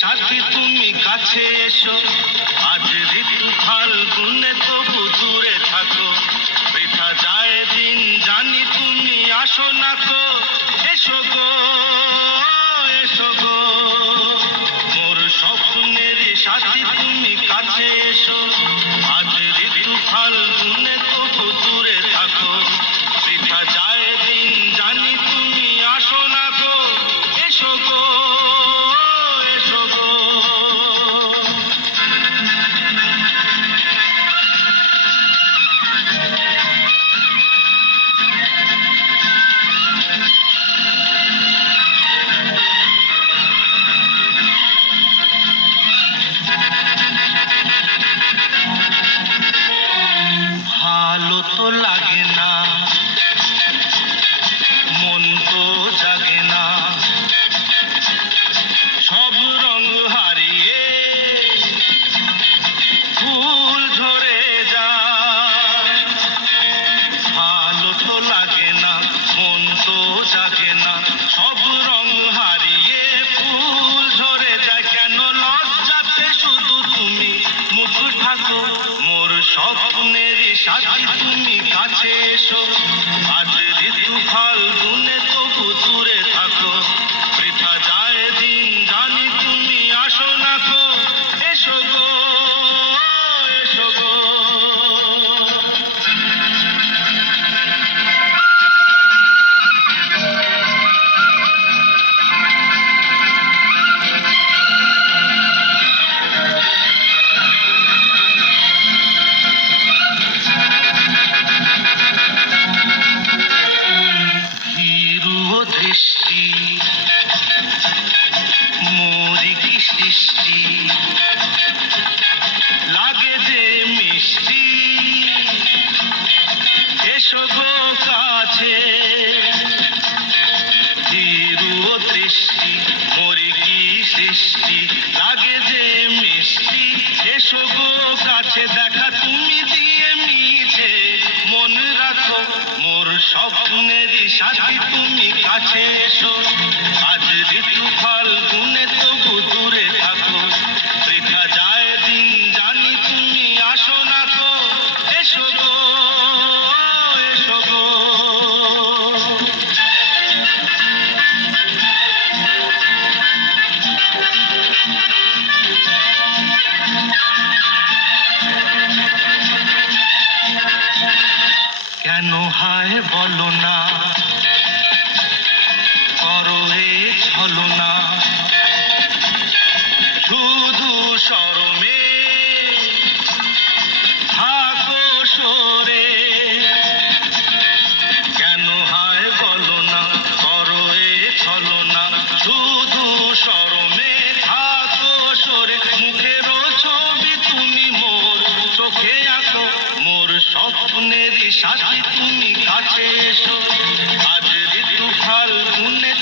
সাথী তুমি কাছে এসো, আজ ঋতু ফাল্গুনে তবু দূরে থাকো, বৃথা যায় দিন জানি তুমি আসো না কো, এসো গো এসো গো, মোর স্বপ্নের সাথী তুমি কাছে এসো, আজ ঋতু ফাল্গুনে তবু দূরে থাকো, বৃথা যায় দিন জানি তুমি আসো না গো, এসো গো এসো গো। ভালো তো লাগে না, মন তো জাগে না, সব রং হারিয়ে ফুল ঝরে যায়। ভালো তো লাগে না, মন তো জাগে না, সব রং হারিয়ে ফুল ঝরে যায়। কেন লজ্জাতে শুধু তুমি মুখ ঢাকো, মোর স্বপ্নের সাথী তুমি কাছে এসো, আজ ঋতু ফাল্গুনে তবু দূরে থাকো, বৃথা যায় দিন জানি তুমি আসো না গো, এসো গো এসো গো। ভীরু দৃষ্টি মোরি কি সৃষ্টি, লাগে যে মিষ্টি, এসো গো কাছে। ভীরু দৃষ্টি মোরি কি সৃষ্টি, লাগে যে মিষ্টি, এসো গো কাছে। দেখা তুমি দিয়ে মিছে মন রাখো, মোর স্বপ্নের সাথী তুমি কাছে এসো, আজ ঋতু ফাল্গুনে তবু দূরে থাকো, বৃথা যায় দিন জানি তুমি আসো না গো, এসো গো এসো গো। কেন হায় বলো না, করো এ ছলনা, শুধু শরমে থাকো সরে। কেন হায় বলো না, করো এ ছলনা, শুধু শরমে থাকো সরে। মুখের ছবি তুমি মোর চোখে আঁকো, মোর স্বপ্নের সাথী তুমি কাছে এসো, আজ ঋতু ফাল্গুনে